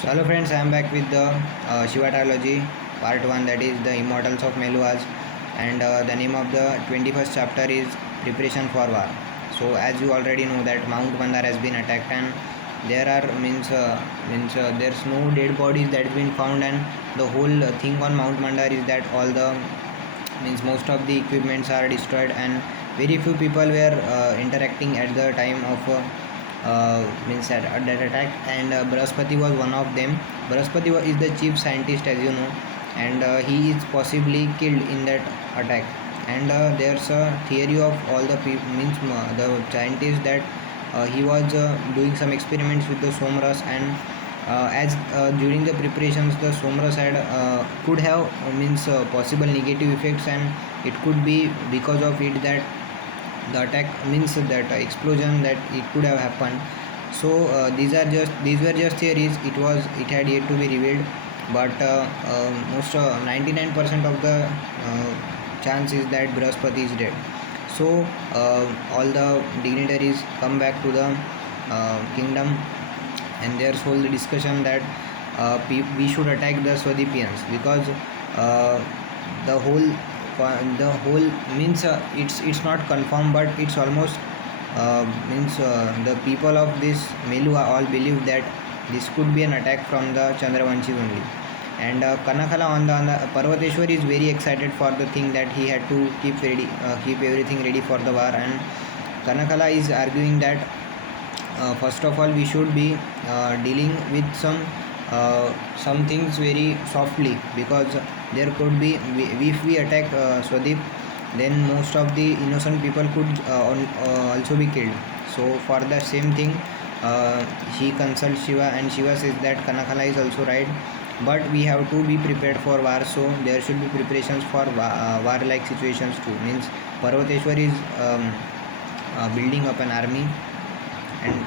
So hello friends, I am back with the Shiva trilogy part 1, that is the Immortals of Meluas, and the name of the 21st chapter is Preparation for War. So as you already know that Mount Mandar has been attacked, and there are there's no dead bodies that has been found, and the whole thing on Mount Mandar is that all the means most of the equipments are destroyed, and very few people were interacting at the time of means at that attack, and Brahaspati was one of them. Is the chief scientist, as you know, and he is possibly killed in that attack. And there's a theory of all the the scientists that he was doing some experiments with the Somras, and as during the preparations the Somras had could have possible negative effects, and it could be because of it that the attack that explosion that it could have happened. So these were just theories. It had yet to be revealed, but most 99% of the chance is that Brahaspati is dead. So all the dignitaries come back to the kingdom, and there's whole discussion that we should attack the Swadepians, because uh, the whole the whole it's not confirmed, but it's almost the people of this Melua all believe that this could be an attack from the Chandravanshis only. And Kanakala on the Parvateshwar is very excited for the thing that he had to keep everything ready for the war. And Kanakala is arguing that first of all we should be dealing with some things very softly, because there could be if we attack Swadip, then most of the innocent people could also be killed. So for the same thing, he consults Shiva, and Shiva says that Kanakala is also right, but we have to be prepared for war, so there should be preparations for war like situations too. Means Parvateshwar is building up an army, and